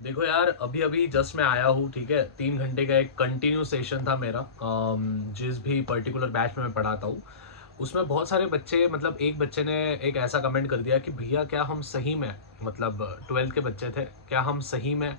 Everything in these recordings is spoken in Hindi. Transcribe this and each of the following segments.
देखो यार, अभी अभी जस्ट मैं आया हूँ, ठीक है। 3 घंटे का एक कंटिन्यू सेशन था मेरा। जिस भी पर्टिकुलर बैच में मैं पढ़ाता हूँ, उसमें बहुत सारे बच्चे, मतलब एक बच्चे ने एक ऐसा कमेंट कर दिया कि भैया क्या हम सही में, मतलब 12th के बच्चे थे, क्या हम सही में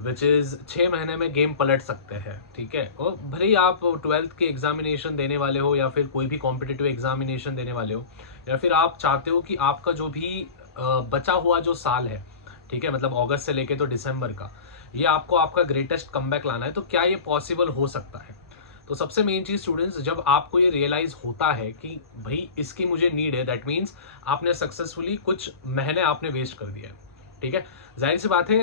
विच इज़ 6 महीने में गेम पलट सकते हैं, ठीक है। और भले ही आप 12th के एग्जामिनेशन देने वाले हो, या फिर कोई भी कॉम्पिटिटिव एग्जामिनेशन देने वाले हो, या फिर आप चाहते हो कि आपका जो भी बचा हुआ जो साल है, ठीक है, मतलब अगस्त से लेके तो दिसंबर का, ये आपको आपका ग्रेटेस्ट कमबैक लाना है, तो क्या ये पॉसिबल हो सकता है। तो सबसे मेन चीज स्टूडेंट्स, जब आपको ये रियलाइज होता है कि भाई इसकी मुझे नीड है, दैट मीन्स आपने सक्सेसफुली कुछ महीने आपने वेस्ट कर दिया है, ठीक है। जाहिर सी बात है,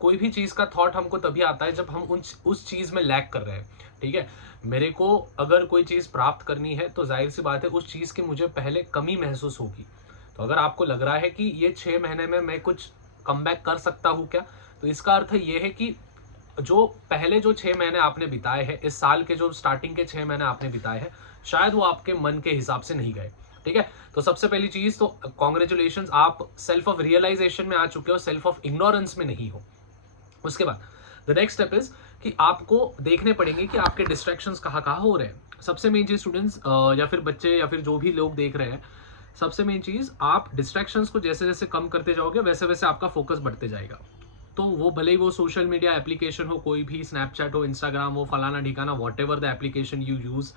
कोई भी चीज का थॉट हमको तभी आता है जब हम उस चीज में लैग कर रहे हैं, ठीक है। मेरे को अगर कोई चीज प्राप्त करनी है, तो जाहिर सी बात है उस चीज की मुझे पहले कमी महसूस होगी। तो अगर आपको लग रहा है कि ये 6 महीने में मैं कुछ कम कर सकता हूँ क्या, तो इसका अर्थ ये है कि जो पहले जो 6 महीने आपने बिताए हैं, इस साल के जो स्टार्टिंग के 6 महीने आपने बिताए हैं, शायद वो आपके मन के हिसाब से नहीं गए, ठीक है। तो सबसे पहली चीज तो कॉन्ग्रेचुलेशन, आप सेल्फ ऑफ रियलाइजेशन में आ चुके हो, सेल्फ ऑफ इग्नोरेंस में नहीं हो। उसके बाद द नेक्स्ट स्टेप इज कि आपको देखने पड़ेंगे कि आपके डिस्ट्रैक्शंस कहाँ कहाँ हो रहे हैं। सबसे मेन चीज स्टूडेंट्स, या फिर बच्चे या फिर जो भी लोग देख रहे हैं, सबसे मेन चीज, आप डिस्ट्रैक्शंस को जैसे जैसे कम करते जाओगे, वैसे वैसे आपका फोकस बढ़ते जाएगा। तो वो भले ही वो सोशल मीडिया एप्लीकेशन हो, कोई भी स्नैपचैट हो, इंस्टाग्राम हो, फलाना ढिकाना, whatever the application you use,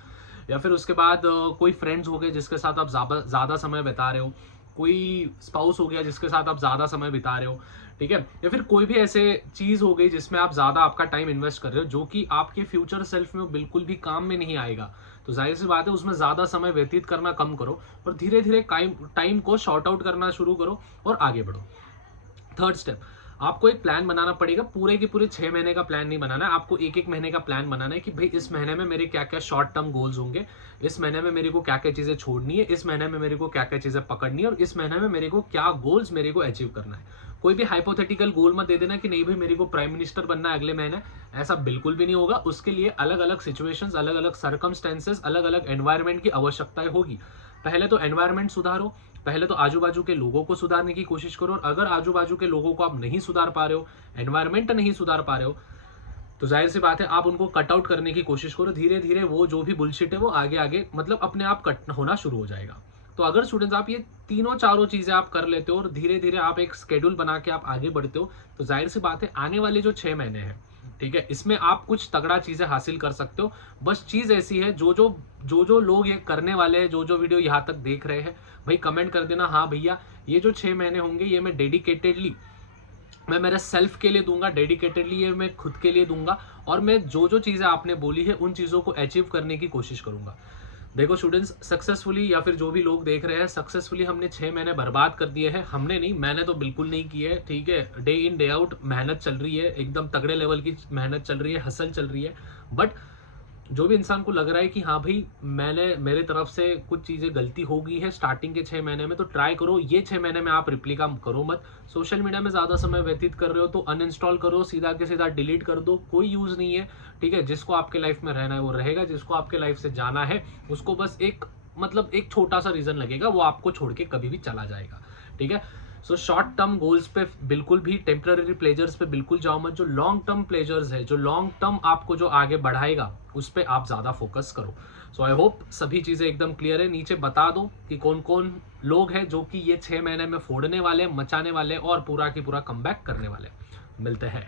या फिर उसके बाद कोई फ्रेंड्स हो गए जिसके साथ आप ज्यादा समय बिता रहे हो, कोई स्पाउस हो गया जिसके साथ आप ज्यादा समय बिता रहे हो, ठीक है, या फिर कोई भी ऐसे चीज हो गई जिसमें आप ज्यादा आपका टाइम इन्वेस्ट कर रहे हो, जो कि आपके फ्यूचर सेल्फ में बिल्कुल भी काम में नहीं आएगा। तो जाहिर सी बात है उसमें ज्यादा समय व्यतीत करना कम करो, और धीरे धीरे टाइम को शॉर्ट आउट करना शुरू करो और आगे बढ़ो। थर्ड स्टेप, आपको एक प्लान बनाना पड़ेगा। पूरे के पूरे 6 महीने का प्लान नहीं बनाना है, आपको एक एक महीने का प्लान बनाना है कि भाई इस महीने में मेरे क्या क्या शॉर्ट टर्म गोल्स होंगे, इस महीने में मेरे को क्या क्या चीजें छोड़नी है, इस महीने में मेरे को क्या क्या चीजें पकड़नी है, और इस महीने में मेरे को क्या गोल्स मेरे को अचीव करना है। कोई भी हाइपोथेटिकल गोल मत दे देना कि नहीं भाई मेरे को प्राइम मिनिस्टर बनना है अगले महीने। ऐसा बिल्कुल भी नहीं होगा। उसके लिए अलग अलग सिचुएशंस, अलग अलग सर्कमस्टेंसेस, अलग अलग एनवायरमेंट की आवश्यकताएं होगी। पहले तो एनवायरमेंट सुधारो, पहले तो आजू बाजू के लोगों को सुधारने की कोशिश करो, और अगर आजू बाजू के लोगों को आप नहीं सुधार पा रहे हो, एनवायरमेंट नहीं सुधार पा रहे हो, तो जाहिर सी बात है आप उनको कट आउट करने की कोशिश करो। धीरे धीरे वो जो भी बुलशिट है वो आगे आगे मतलब अपने आप कट होना शुरू हो जाएगा। तो अगर स्टूडेंट्स आप ये तीनों चारों चीजें आप कर लेते हो, और धीरे धीरे आप एक स्केड्यूल बना के आप आगे बढ़ते हो, तो जाहिर सी बात है आने वाले जो 6 महीने हैं, ठीक है, इसमें आप कुछ तगड़ा चीजें हासिल कर सकते हो। बस चीज ऐसी है, जो लोग ये करने वाले हैं, जो वीडियो यहाँ तक देख रहे हैं, भाई कमेंट कर देना, हाँ भैया ये जो 6 महीने होंगे ये मैं डेडिकेटेडली, मैं मेरे सेल्फ के लिए दूंगा, डेडिकेटेडली ये मैं खुद के लिए दूंगा, और मैं जो जो चीजें आपने बोली है उन चीजों को अचीव करने की कोशिश करूंगा। देखो स्टूडेंट्स, सक्सेसफुली, या फिर जो भी लोग देख रहे हैं, सक्सेसफुली हमने 6 महीने बर्बाद कर दिए हैं। हमने नहीं, मैंने तो बिल्कुल नहीं की है, ठीक है। डे इन डे आउट मेहनत चल रही है, एकदम तगड़े लेवल की मेहनत चल रही है, हसल चल रही है। बट जो भी इंसान को लग रहा है कि हाँ भाई मैंने मेरे तरफ से कुछ चीजें गलती हो गई है स्टार्टिंग के 6 महीने में, तो ट्राई करो ये 6 महीने में आप रिप्लिका करो मत। सोशल मीडिया में ज्यादा समय व्यतीत कर रहे हो तो अनइंस्टॉल करो, सीधा के सीधा डिलीट कर दो, कोई यूज नहीं है, ठीक है। जिसको आपके लाइफ में रहना है वो रहेगा, जिसको आपके लाइफ से जाना है उसको बस एक, मतलब एक छोटा सा रीजन लगेगा, वो आपको छोड़ के कभी भी चला जाएगा, ठीक है। सो शॉर्ट टर्म गोल्स पे बिल्कुल भी, टेम्पररी प्लेजर्स पे बिल्कुल जाओ मत। जो लॉन्ग टर्म प्लेजर्स है, जो लॉन्ग टर्म आपको जो आगे बढ़ाएगा, उस पर आप ज्यादा फोकस करो। सो आई होप सभी चीजें एकदम क्लियर है। नीचे बता दो कि कौन कौन लोग हैं जो कि ये 6 महीने में फोड़ने वाले, मचाने वाले और पूरा की पूरा कमबैक करने वाले। मिलते हैं।